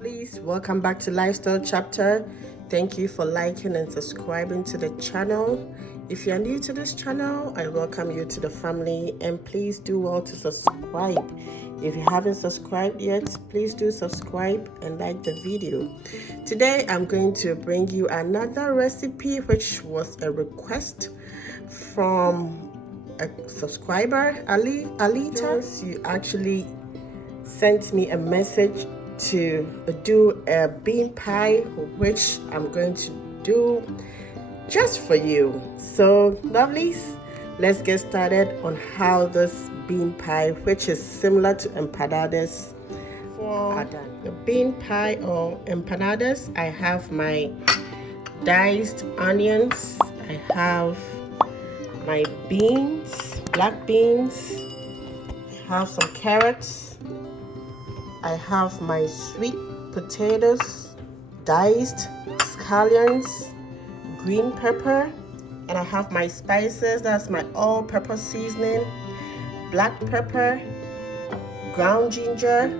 Please welcome back to Lifestyle Chapter. Thank you for liking and subscribing to the channel. If you're new to this channel, I welcome you to the family, and please do well to subscribe. If you haven't subscribed yet, please do subscribe and like the video. Today I'm going to bring you another recipe which was a request from a subscriber, Alita. You actually sent me a message to do a bean pie, which I'm going to do just for you. So lovelies, let's get started on how this bean pie, which is similar to empanadas, are done. The bean pie or empanadas, I have my diced onions, I have my beans, black beans, I have some carrots, I have my sweet potatoes, diced scallions, green pepper, and I have my spices. That's my all-purpose seasoning, black pepper, ground ginger,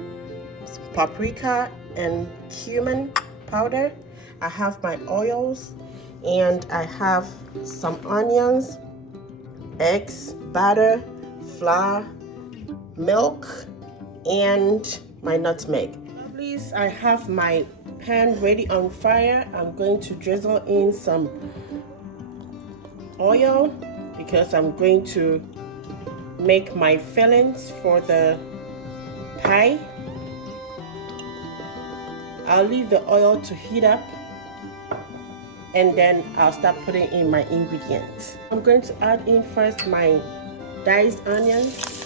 paprika, and cumin powder. I have my oils, and I have some onions, eggs, butter, flour, milk, and my nutmeg. Please, I have my pan ready on fire. I'm going to drizzle in some oil because I'm going to make my fillings for the pie. I'll leave the oil to heat up and then I'll start putting in my ingredients. I'm going to add in first my diced onions,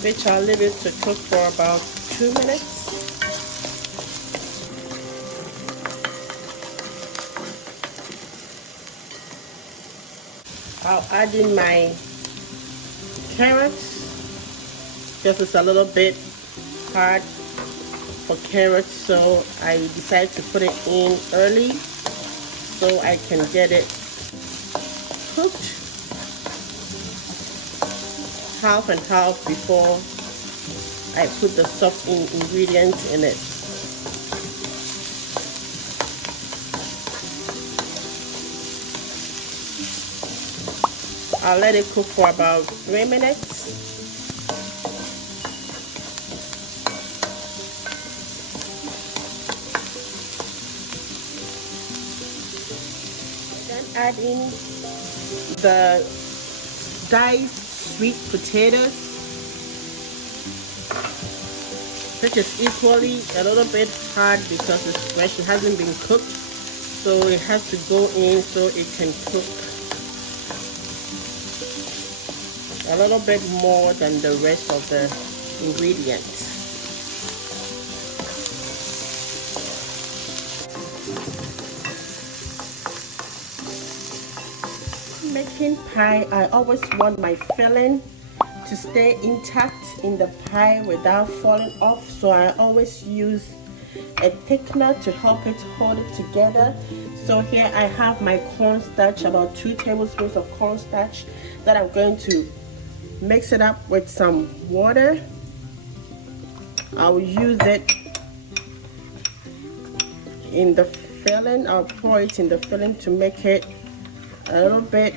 which I'll leave it to cook for about 2 minutes. I'll add in my carrots, because it's a little bit hard for carrots, so I decided to put it in early so I can get it cooked half and half before I put the soft ingredients in it. I'll let it cook for about 3 minutes. Then add in the diced sweet potatoes, which is equally a little bit hard because it's fresh. It hasn't been cooked, so it has to go in so it can cook a little bit more than the rest of the ingredients. Making pie, I always want my filling to stay intact in the pie without falling off, so I always use a thickener to help it hold it together. So here I have my cornstarch, about 2 tablespoons of cornstarch that I'm going to mix it up with some water. I'll use it in the filling. I'll pour it in the filling to make it a little bit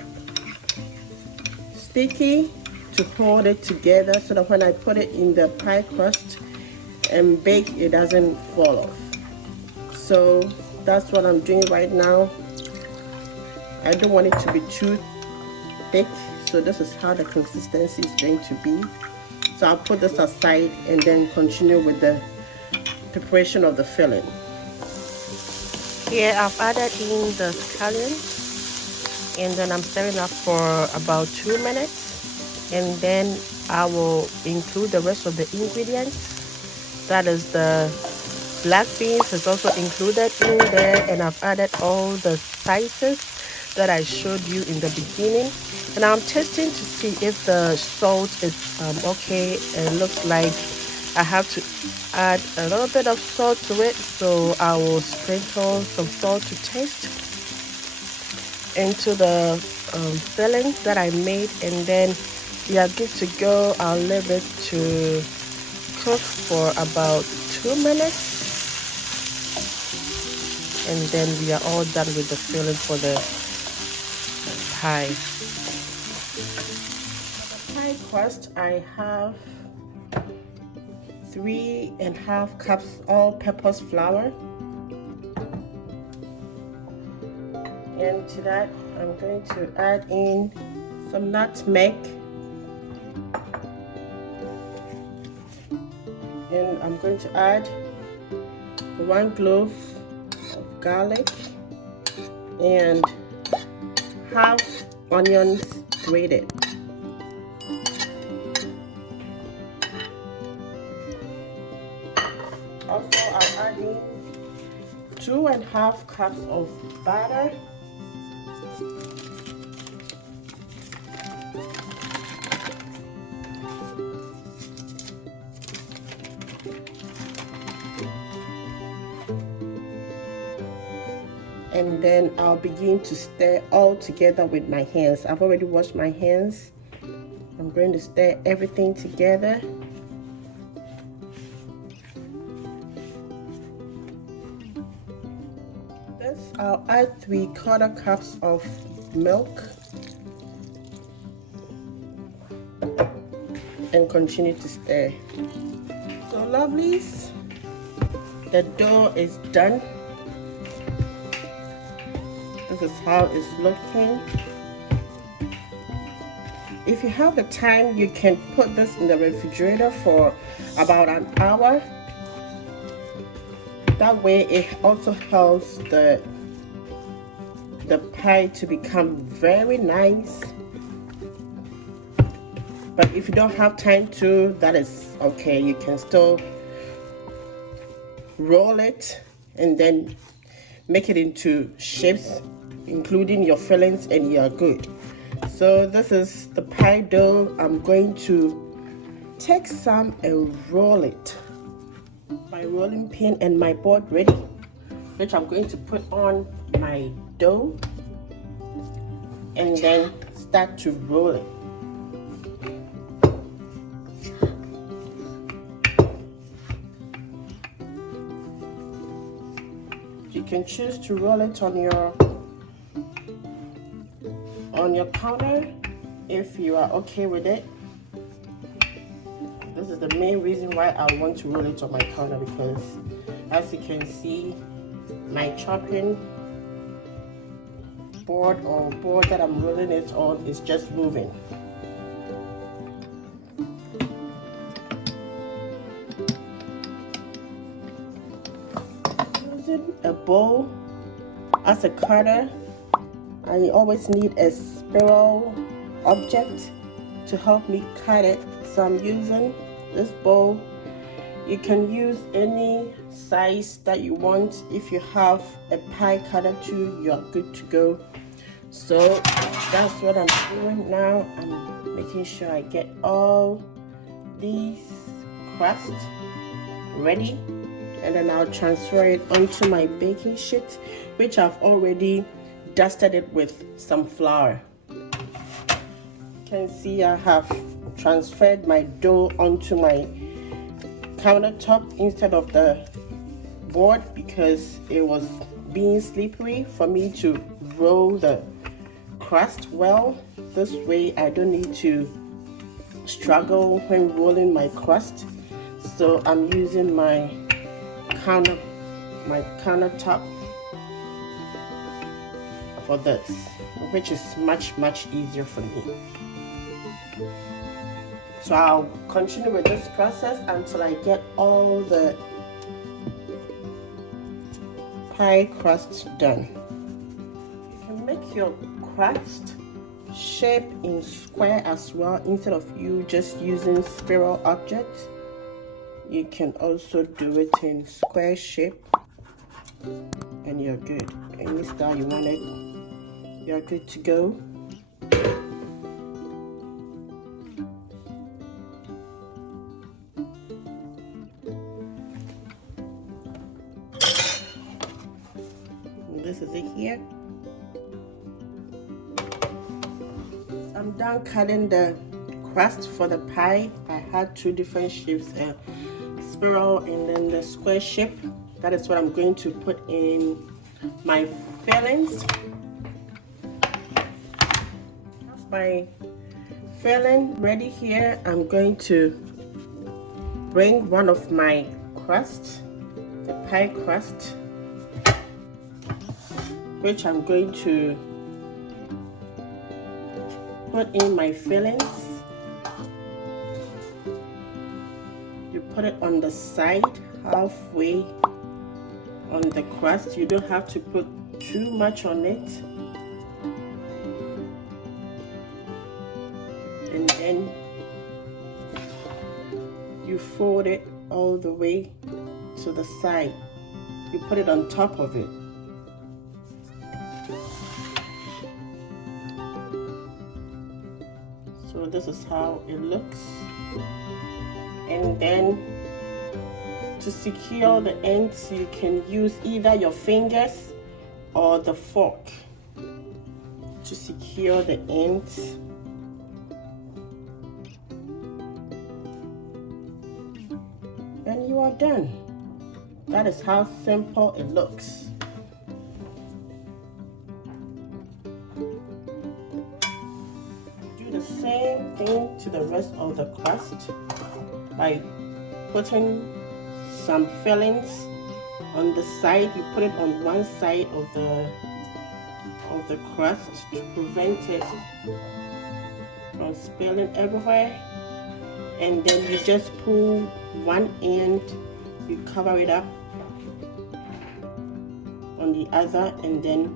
sticky to hold it together, so that when I put it in the pie crust and bake, it doesn't fall off. So that's what I'm doing right now. I don't want it to be too thick, so this is how the consistency is going to be. So I'll put this aside and then continue with the preparation of the filling. Here I've added in the scallions, and then I'm stirring up for about 2 minutes, and then I will include the rest of the ingredients. That is the black beans is also included in there, and I've added all the spices that I showed you in the beginning, and I'm testing to see if the salt is okay. It looks like I have to add a little bit of salt to it, so I will sprinkle some salt to taste into the filling that I made, and then are good to go. I'll leave it to cook for about 2 minutes, and then we are all done with the filling for the pie. For the pie crust, I have 3.5 cups all-purpose flour, and to that I'm going to add in some nutmeg, and I'm going to add 1 clove of garlic and half onions grated. Also, I'll add in 2.5 cups of butter, and then I'll begin to stir all together with my hands. I've already washed my hands. I'm going to stir everything together. This, I'll add 3/4 cups of milk and continue to stir. So lovelies, the dough is done. This is how it's looking. If you have the time, you can put this in the refrigerator for about an hour. That way it also helps the pie to become very nice. But if you don't have time to, that is okay. You can still roll it and then make it into shapes, including your fillings, and you're good. So this is the pie dough. I'm going to take some and roll it. My rolling pin and my board ready, which I'm going to put on my dough and then start to roll it. You can choose to roll it on your counter if you are okay with it. This is the main reason why I want to roll it on my counter, because as you can see, my chopping board or board that I'm rolling it on is just moving. Using a bowl as a cutter, I always need a spiral object to help me cut it. So I'm using this bowl. You can use any size that you want. If you have a pie cutter too, you're good to go. So that's what I'm doing now. I'm making sure I get all these crusts ready, and then I'll transfer it onto my baking sheet, which I've already dusted it with some flour. You can see I have transferred my dough onto my countertop instead of the board, because it was being slippery for me to roll the crust well. This way I don't need to struggle when rolling my crust. So I'm using my countertop for this, which is much easier for me. So I'll continue with this process until I get all the pie crust done. You can make your crust shape in square as well. Instead of you just using spiral objects, you can also do it in square shape, and you're good. Any style you want it, you're good to go. This is it here. I'm done cutting the crust for the pie. I had two different shapes, a spiral and then the square shape. That is what I'm going to put in my fillings. Have my filling ready here. I'm going to bring one of my crust, the pie crust, which I'm going to put in my fillings. You put it on the side, halfway on the crust. You don't have to put too much on it. And then you fold it all the way to the side. You put it on top of it. So this is how it looks. And then to secure the ends, you can use either your fingers or the fork to secure the ends. And you are done. That is how simple it looks. Do the same thing to the rest of the crust by putting some fillings on the side. You put it on one side of the crust to prevent it from spilling everywhere, and then you just pull one end, you cover it up on the other, and then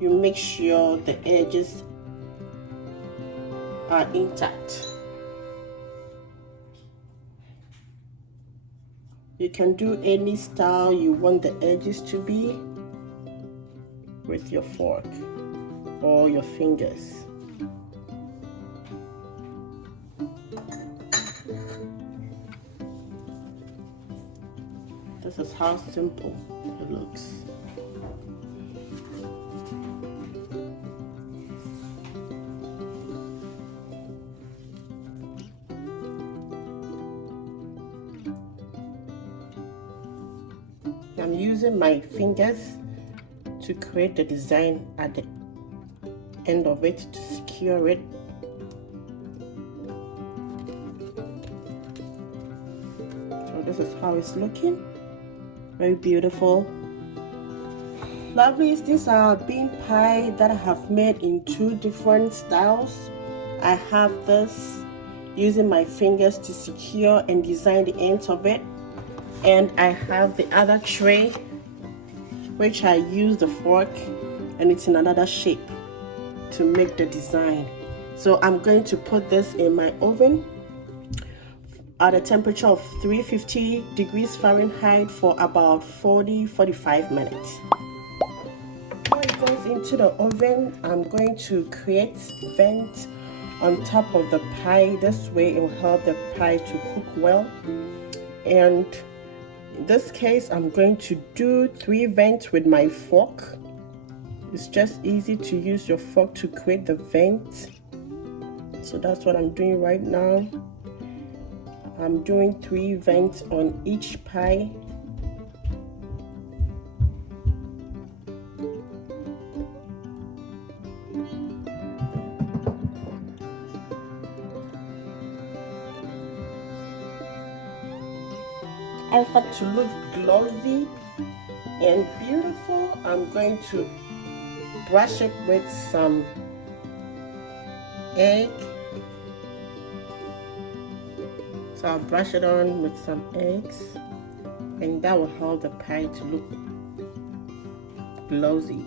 you make sure the edges are intact. You can do any style you want the edges to be with your fork or your fingers. This is how simple it looks. I'm using my fingers to create the design at the end of it to secure it. So this is how it's looking. Very beautiful. Lovelies, these are bean pie that I have made in two different styles. I have this using my fingers to secure and design the ends of it. And I have the other tray, which I use the fork, and it's in another shape to make the design. So I'm going to put this in my oven at a temperature of 350 degrees Fahrenheit for about 40-45 minutes. Before it goes into the oven, I'm going to create vents on top of the pie. This way it will help the pie to cook well. And in this case, I'm going to do 3 vents with my fork. It's just easy to use your fork to create the vent. So that's what I'm doing right now. I'm doing 3 vents on each pie. And for it to look glossy and beautiful, I'm going to brush it with some egg. So I'll brush it on with some eggs, and that will help the pie to look glossy.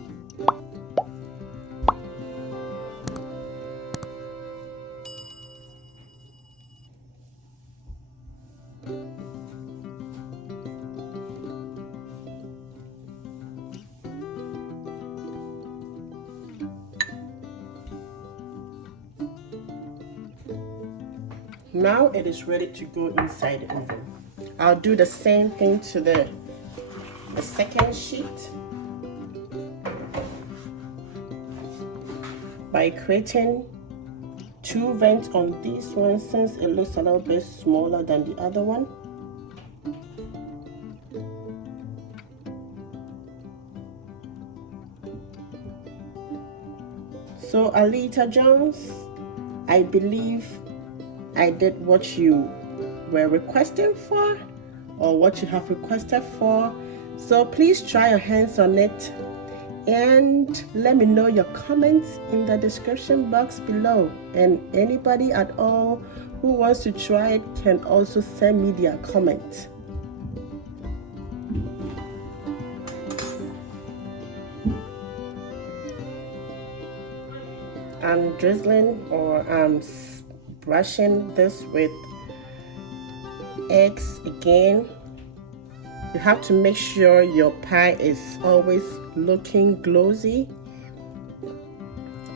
Now it is ready to go inside the oven. I'll do the same thing to the second sheet by creating 2 vents on this one since it looks a little bit smaller than the other one. So Alita Jones, I believe I did what you were requesting for, or what you have requested for. So please try your hands on it and let me know your comments in the description box below. And anybody at all who wants to try it can also send me their comment. I'm drizzling, or I'm brushing this with eggs again. You have to make sure your pie is always looking glossy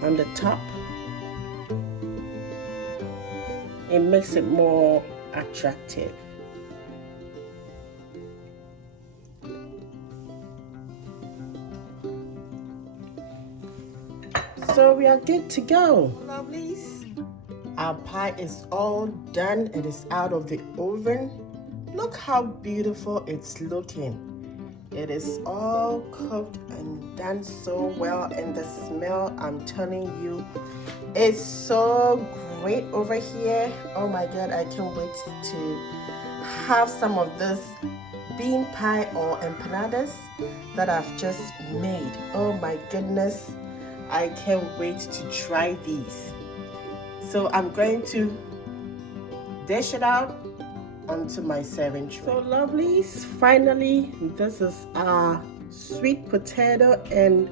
on the top. It makes it more attractive. So we are good to go. Lovelies, our pie is all done. It is out of the oven. Look how beautiful it's looking. It is all cooked and done so well, and the smell, I'm telling you, it's so great over here. Oh my god, I can't wait to have some of this bean pie or empanadas that I've just made. Oh my goodness, I can't wait to try these. So I'm going to dish it out onto my serving tray. So lovelies, finally this is our sweet potato and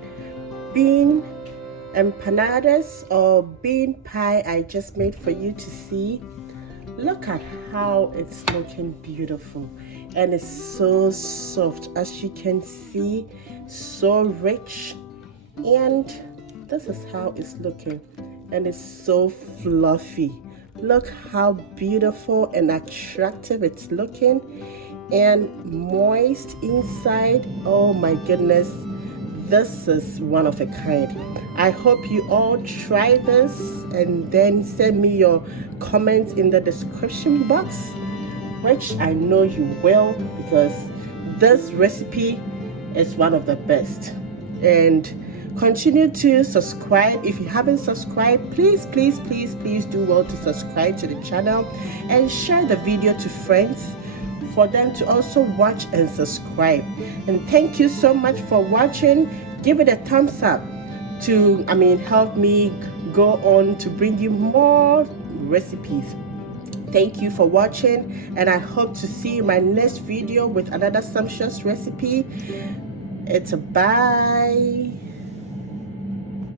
bean empanadas or bean pie I just made for you to see. Look at how it's looking beautiful, and it's so soft, as you can see, so rich, and this is how it's looking, and it's so fluffy. Look how beautiful and attractive it's looking, and moist inside. Oh my goodness, this is one of a kind. I hope you all try this and then send me your comments in the description box, which I know you will, because this recipe is one of the best. And continue to subscribe. If you haven't subscribed, please do well to subscribe to the channel and share the video to friends for them to also watch and subscribe. And thank you so much for watching. Give it a thumbs up to help me go on to bring you more recipes. Thank you for watching, and I hope to see you in my next video with another sumptuous recipe. It's a bye.